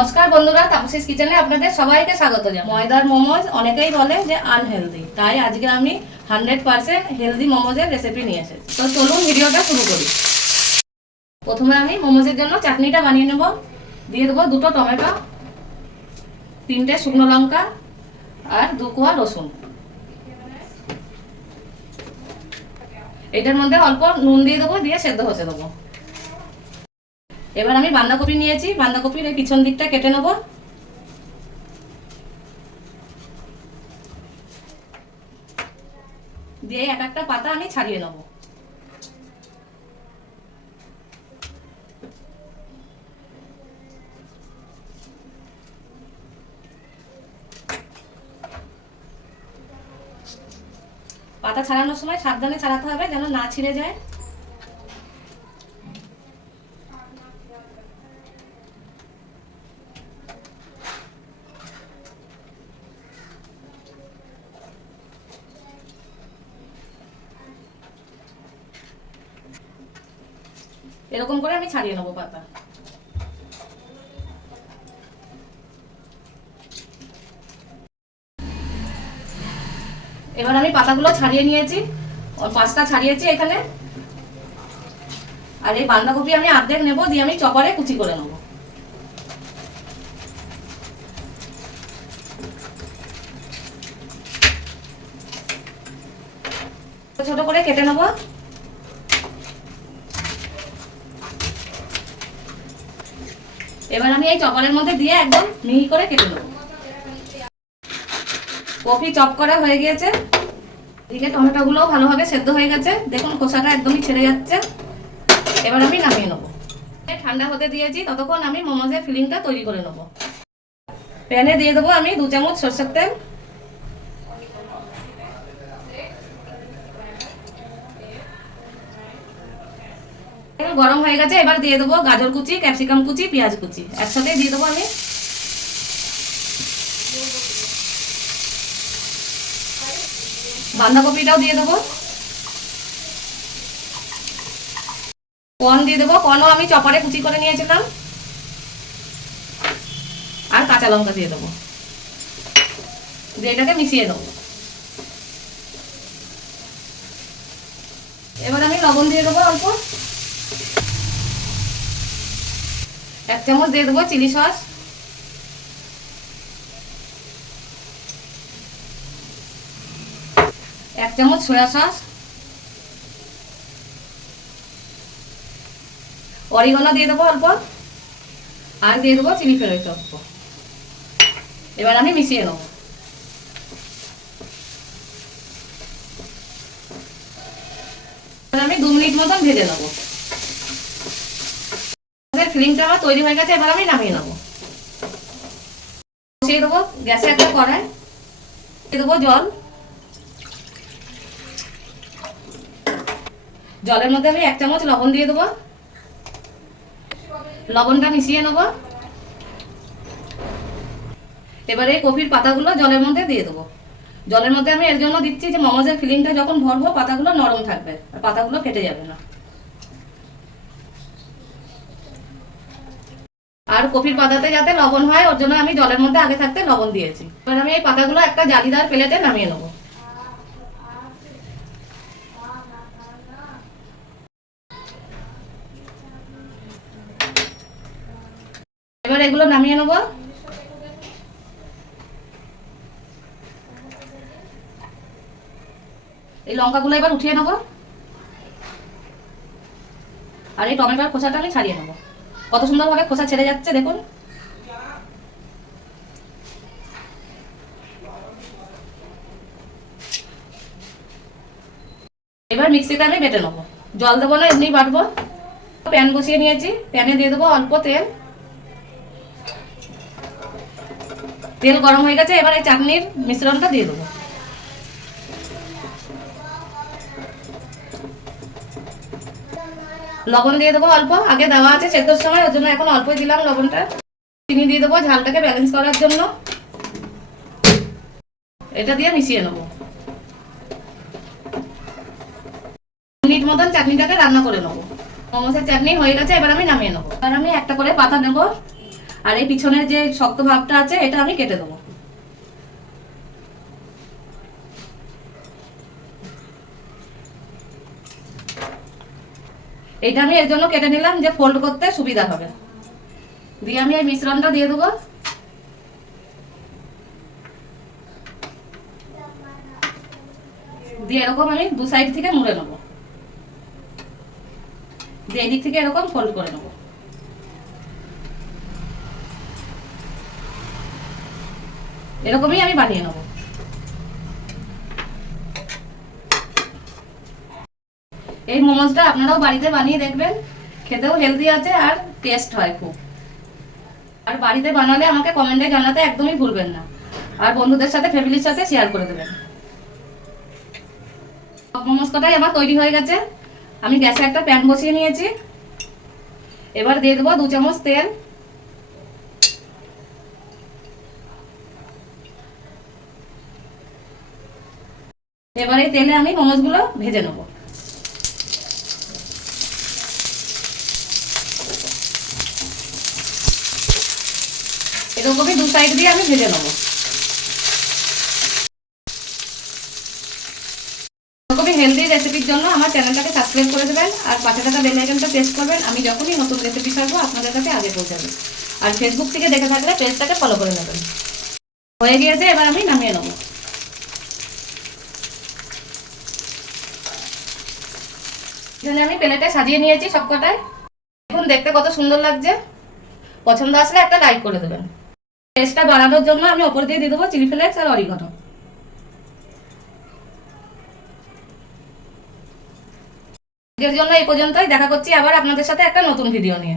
নমস্কার বন্ধুরা, তাপসিস কিচেনে আপনাদের সবাইকে স্বাগত জানাই। ময়দার মোমোজ অনেকেই বলে যে আনহেলদি তাই আজকে আমি হান্ড্রেড পার্সেন্ট হেলদি মোমোজের রেসিপি নিয়ে এসেছি। তো চলুন ভিডিওটা শুরু করি। প্রথমে আমি মোমোজের জন্য চাটনিটা বানিয়ে নেব। দিয়ে দেবো দুটো টমেটো, তিনটে শুকনো লঙ্কা আর দু কোয়া রসুন। এটার মধ্যে অল্প নুন দিয়ে দেবো, দিয়ে সেদ্ধ হতে দেবো। এবার আমি বাঁধাকপি নিয়েছি, বাঁধাকপির এই পিছন দিকটা কেটে নেব। দিয়ে এক একটা পাতা আমি ছাড়িয়ে নেব। পাতা ছাড়ানোর সময় সাবধানে ছাড়াতে হবে যেন না ছিঁড়ে যায়। এরকম করে আমি ছাড়িয়ে নেব পাতা। এবার আমি পাতাগুলো ছাড়িয়ে নিয়েছি পাঁচটা ছাড়িয়েছি এখানে। আর এই বাঁধাকপি আমি অর্ধেক নেব, দিয়ে আমি চপারে কুচি করে নেব। ছোট করে কেটে নেব। এবার আমি এই চপারের মধ্যে দিয়ে একদম মিহি করে কেটে নেব। কফি চপ করা হয়ে গিয়েছে। এদিকে টমেটোগুলোও ভালোভাবে সেদ্ধ হয়ে গেছে। দেখুন, খোসাটা একদমই ছেড়ে যাচ্ছে। এবার আমি নামিয়ে নেব। ঠান্ডা হতে দিয়েছি। ততক্ষণ আমি মোমোজের ফিলিংটা তৈরি করে নেব। প্যানে দিয়ে দেবো আমি দু চামচ সরষের তেল। গরম হয়ে গেছে, এবার দিয়ে দেবো গাজর কুচি, ক্যাপসিকাম কুচি, পেঁয়াজ কুচি। একসাথে দিয়ে দেবো আমি। বাঁধাকপিটাও দিয়ে দেবো। কর্ন দিয়ে দেবো। কর্নও আমি চপারে কুচি করে নিয়েছিলাম। আর কাঁচা লঙ্কা দিয়ে দেবো। দিয়ে এটাকে মিশিয়ে দেবো। এবার আমি লবণ দিয়ে দেবো অল্প। এক চামচ দিয়ে দেবো চিলি সস। এক চামচ সয়া সস। অরিগনো দিয়ে দেবো অল্প। আর দিয়ে দেবো চিলি ফ্লেক্স অল্প এবার আমি মিশিয়ে নেব। আমি দু মিনিট মতন ভেজে নেব। ফিলিংটা আমার তৈরি হয়ে গেছে, এবার আমি নামিয়ে নেব। বসিয়ে দেবো, গ্যাসে একটা কড়াই দেবো জল। জলের মধ্যে আমি এক চামচ লবণ দিয়ে দেবো। লবণটা মিশিয়ে নেব। এবারে কফির পাতাগুলো জলের মধ্যে দিয়ে দেবো। জলের মধ্যে আমি এর জন্য দিচ্ছি যে মমজের ফিলিংটা যখন ভরবো, পাতাগুলো নরম থাকবে, আর পাতাগুলো ফেটে যাবে না। আর কপির পাতাতে যাতে লবণ হয়, ওর জন্য আমি জলের মধ্যে আগে থাকতে লবণ দিয়েছি। এবার আমি এই পাতাগুলো একটা জালিদার প্লেটে নামিয়ে নেব। এবার এগুলো নামিয়ে নেব। এই লঙ্কাগুলো এবার উঠিয়ে নেব। আর এই টমেটোর খোসাটা আমি ছাড়িয়ে নেব। কত সুন্দরভাবে খোসা ছেড়ে যাচ্ছে, দেখুন। এবার মিক্সিতে আমি বেটে নেব। জল দেবো না, এমনি বাটবো। প্যান বসিয়ে নিয়েছি, প্যানে দিয়ে দেবো অল্প তেল। তেল গরম হয়ে গেছে, এবার এই চাটনির মিশ্রণটা দিয়ে দেবো। লবণ দিয়ে দেবো অল্প। আগে দেওয়া আছে সেদ্ধর সময়, ওর জন্য এখন অল্পই দিলাম লবণটা। চিনি দিয়ে দেবো ঝালটাকে ব্যালেন্স করার জন্য। এটা দিয়ে মিশিয়ে নেব। মিনিট মতন চাটনিটাকে রান্না করে নেব। মোমোসের চাটনি হয়ে গেছে, এবার আমি নামিয়ে নেব। আর আমি একটা করে পাতা নেব। আর এই পিছনের যে শক্ত ভাবটা আছে, এটা আমি কেটে দেবো। এটা আমি এর জন্য কেটে নিলাম যে ফোল্ড করতে সুবিধা হবে। দিয়ে আমি এই মিশ্রণটা দিয়ে দেবো। দিয়ে এরকম আমি দু সাইড থেকে মুড়ে নেব। দিয়ে এদিক থেকে এরকম ফোল্ড করে নেব। এরকমই আমি বানিয়ে নেব। এই মোমোজটা আপনারাও বাড়িতে বানিয়ে দেখবেন। খেতেও হেলদি আছে আর টেস্ট হয় খুব। আর বাড়িতে বানালে আমাকে কমেন্টে জানাতে একদমই ভুলবেন না। আর বন্ধুদের সাথে ফ্যামিলির সাথে শেয়ার করে দেবেন। কটাই আমার তৈরি হয়ে গেছে। আমি গ্যাসে একটা প্যান বসিয়ে নিয়েছি। এবার দিয়ে দেবো দু চামচ তেল। এবার এই তেলে আমি মোমোসগুলো ভেজে নেব। এরকমই দু সাইড দিয়ে আমি ভেজে নেব। এরকমই হেলদি রেসিপির জন্য আমার চ্যানেলটাকে সাবস্ক্রাইব করে দেবেন, আর পাশে থাকা বেল আইকনটা প্রেস করবেন, আমি যখনই নতুন রেসিপি ছাড়বো, আপনাদের কাছে আগে পৌঁছাবে। আর ফেসবুক থেকে দেখে থাকলে পেজটাকে ফলো করে নেবেন। হয়ে গিয়েছে, এবার আমি নামিয়ে নেব। এখানে আমি প্লেটে সাজিয়ে নিয়েছি সবকটায় দেখুন, দেখতে কত সুন্দর লাগছে। পছন্দ আসলে একটা লাইক করে দেবেন। টেস্টটা বাড়ানোর জন্য আমি ওপর দিয়ে দিয়ে দেবো চিলি ফ্লেক্স আর অরিগানো। আজকের জন্য এই পর্যন্তই। দেখা করছি আবার আপনাদের সাথে একটা নতুন ভিডিও নিয়ে।